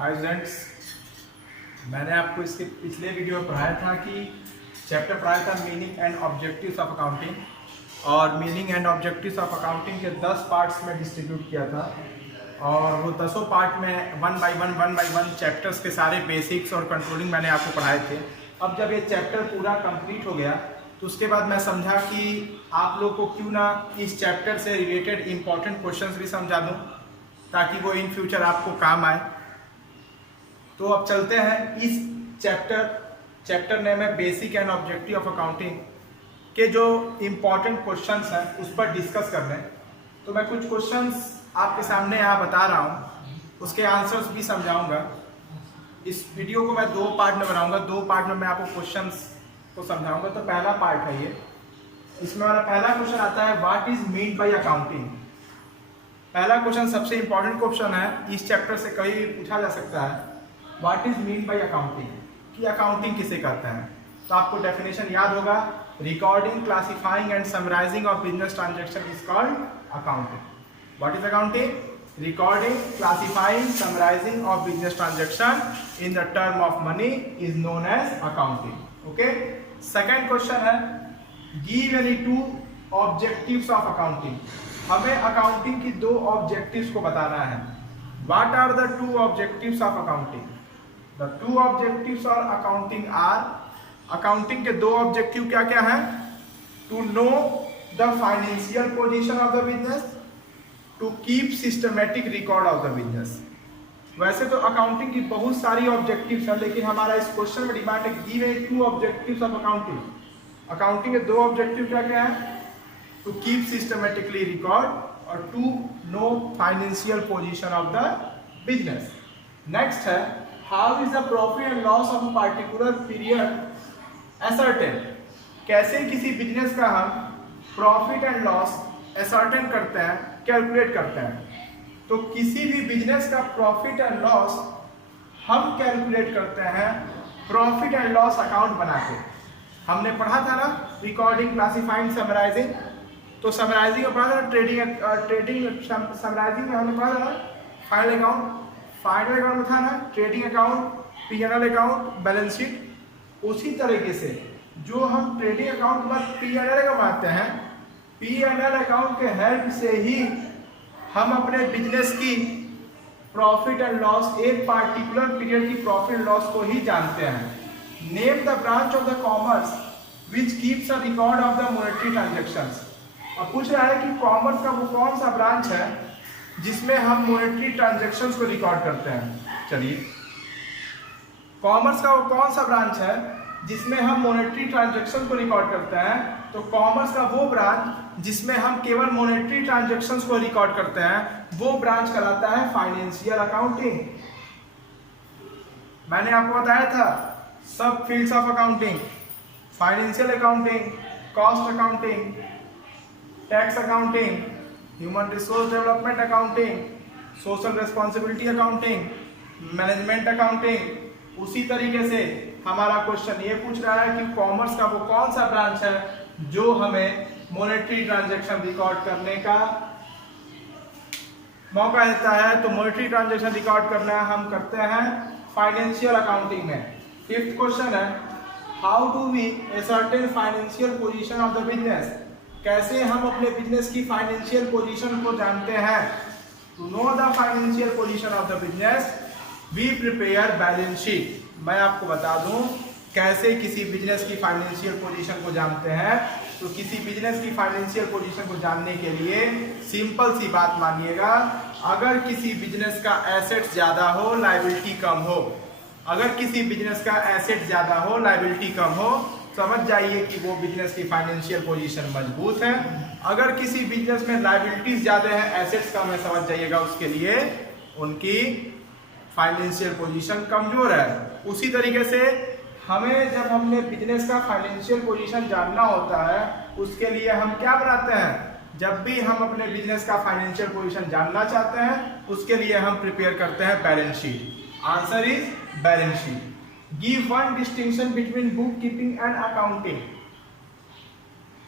Hi students, मैंने आपको इसके पिछले वीडियो में पढ़ाया था कि चैप्टर पढ़ाया था meaning and objectives of accounting. और meaning and objectives of accounting के 10 पार्ट्स में डिस्ट्रीब्यूट किया था और वो 10 पार्ट में वन बाय वन चैप्टर्स के सारे बेसिक्स और कंट्रोलिंग मैंने आपको पढ़ाए थे। अब जब ये चैप्टर पूरा कंप्लीट हो गया तो उसके बाद मैं समझा कि आप लोग को क्यों ना इस चैप्टर से रिलेटेड इम्पॉर्टेंट क्वेश्चंस भी समझा दूँ ताकि वो इन फ्यूचर आपको काम आए। तो अब चलते हैं इस चैप्टर नेम है basic and objective of accounting के जो इम्पोर्टेंट क्वेश्चंस हैं उस पर डिस्कस करने। तो मैं कुछ क्वेश्चंस आपके सामने यहाँ बता रहा हूँ, उसके आंसर्स भी समझाऊंगा। इस वीडियो को मैं 2 पार्ट में बनाऊंगा, 2 पार्ट में मैं आपको क्वेश्चंस को समझाऊंगा। तो पहला पार्ट है ये, इसमें हमारा पहला क्वेश्चन आता है what is mean by accounting. पहला क्वेश्चन सबसे इंपॉर्टेंट क्वेश्चन है, इस चैप्टर से कभी पूछा जा सकता है। What is mean by accounting, कि अकाउंटिंग किसे कहते हैं। तो आपको डेफिनेशन याद होगा, recording, classifying and summarising of business transaction is called accounting. What is accounting? Recording, classifying, summarising of business transaction in the term of money is known as accounting. Okay. Second question है give any 2 objectives of accounting. हमें accounting की 2 objectives को बताना है। What are the 2 objectives of accounting? The 2 objectives of accounting are, accounting के 2 objective क्या क्या हैं? To know the financial position of the business, to keep systematic record of the business। वैसे तो अकाउंटिंग की बहुत सारी ऑब्जेक्टिव्स हैं, लेकिन हमारा इस क्वेश्चन में डिमांड है give a 2 objectives of accounting. Accounting के 2 ऑब्जेक्टिव क्या क्या है? टू कीप सिस्टमेटिकली रिकॉर्ड और to know financial position of the business. Next है how is the profit and loss of particular period ascertain. कैसे किसी बिजनेस का हम प्रॉफिट एंड लॉस असर्टेन करते हैं, कैलकुलेट करते हैं। तो किसी भी बिजनेस का प्रॉफिट एंड लॉस हम कैलकुलेट करते हैं प्रॉफिट एंड लॉस अकाउंट बना के। हमने पढ़ा था ना रिकॉर्डिंग, क्लासिफाइंग, समराइजिंग। तो समराइजिंग में पढ़ा था ट्रेडिंग समराइजिंग में हमने पढ़ा था फाइनल अकाउंट। फाइनल अकाउंट में था ना trading account, P&L account, balance sheet. उसी तरीके से जो हम ट्रेडिंग अकाउंट के बाद P&L का बनाते हैं, P&L अकाउंट के हेल्प से ही हम अपने बिजनेस की प्रॉफिट एंड लॉस, एक पार्टिकुलर पीरियड की प्रॉफिट एंड लॉस को ही जानते हैं। Name the branch of the commerce which keeps a record of the monetary transactions. अब पूछ रहा है कि कॉमर्स का वो कौन सा ब्रांच है जिसमें हम मॉनेटरी ट्रांजैक्शंस को रिकॉर्ड करते हैं। चलिए, कॉमर्स का वो कौन सा ब्रांच है जिसमें हम मॉनेटरी ट्रांजैक्शन को रिकॉर्ड करते हैं? तो कॉमर्स का वो ब्रांच जिसमें हम केवल मॉनेटरी ट्रांजैक्शंस को रिकॉर्ड करते हैं, वो ब्रांच कहलाता है फाइनेंशियल अकाउंटिंग। मैंने आपको बताया था सब fields of accounting, financial accounting, cost accounting, tax accounting, human resource development accounting, social responsibility accounting, management accounting. उसी तरीके से हमारा क्वेश्चन ये पूछ रहा है कि कॉमर्स का वो कौन सा ब्रांच है जो हमें मॉनेटरी ट्रांजैक्शन रिकॉर्ड करने का मौका देता है। तो मॉनेटरी ट्रांजैक्शन रिकॉर्ड करना हम करते हैं फाइनेंशियल अकाउंटिंग में। 5th क्वेश्चन है how do we ascertain financial position of the business. कैसे हम अपने बिजनेस की फाइनेंशियल पोजीशन को जानते हैं? To know the financial position of the business we prepare balance sheet. मैं आपको बता दूं कैसे किसी बिजनेस की फाइनेंशियल पोजीशन को जानते हैं। तो किसी बिजनेस की फाइनेंशियल पोजीशन को जानने के लिए सिंपल सी बात मानिएगा, अगर किसी बिजनेस का एसेट ज्यादा हो, लायबिलिटी कम हो, अगर किसी बिजनेस का एसेट ज्यादा हो, लायबिलिटी कम हो, समझ जाइए कि वो बिजनेस की फाइनेंशियल पोजीशन मजबूत है। अगर किसी बिजनेस में लायबिलिटीज ज्यादा है, एसेट्स कम है, समझ जाइएगा उसके लिए उनकी फाइनेंशियल पोजीशन कमजोर है। उसी तरीके से हमें जब हमने बिजनेस का फाइनेंशियल पोजीशन जानना होता है, उसके लिए हम क्या बनाते हैं? जब भी हम अपने बिजनेस का फाइनेंशियल पोजीशन जानना चाहते हैं, उसके लिए हम प्रिपेयर करते हैं balance sheet. Answer is balance sheet. Give one distinction between bookkeeping and accounting।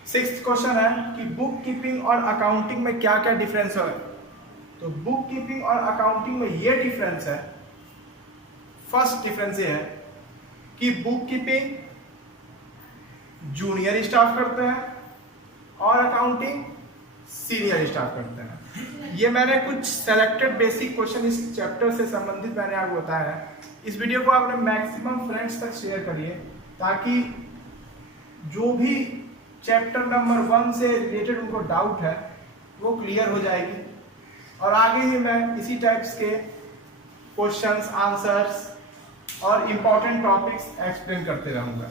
6th question है कि बुक कीपिंग और अकाउंटिंग में क्या क्या डिफरेंस है। तो बुक कीपिंग और अकाउंटिंग में ये डिफरेंस है फर्स्ट डिफरेंस ये है कि बुक कीपिंग जूनियर स्टाफ करते हैं और अकाउंटिंग सीनियर स्टाफ करते हैं। ये मैंने कुछ सेलेक्टेड बेसिक क्वेश्चन इस चैप्टर से संबंधित मैंने आपको बताया है। इस वीडियो को आपने मैक्सिमम फ्रेंड्स तक शेयर करिए ताकि जो भी चैप्टर नंबर 1 से रिलेटेड उनको डाउट है वो क्लियर हो जाएगी। और आगे ही मैं इसी टाइप्स के क्वेश्चंस, आंसर्स और इम्पोर्टेंट टॉपिक्स एक्सप्लेन करते रहूँगा।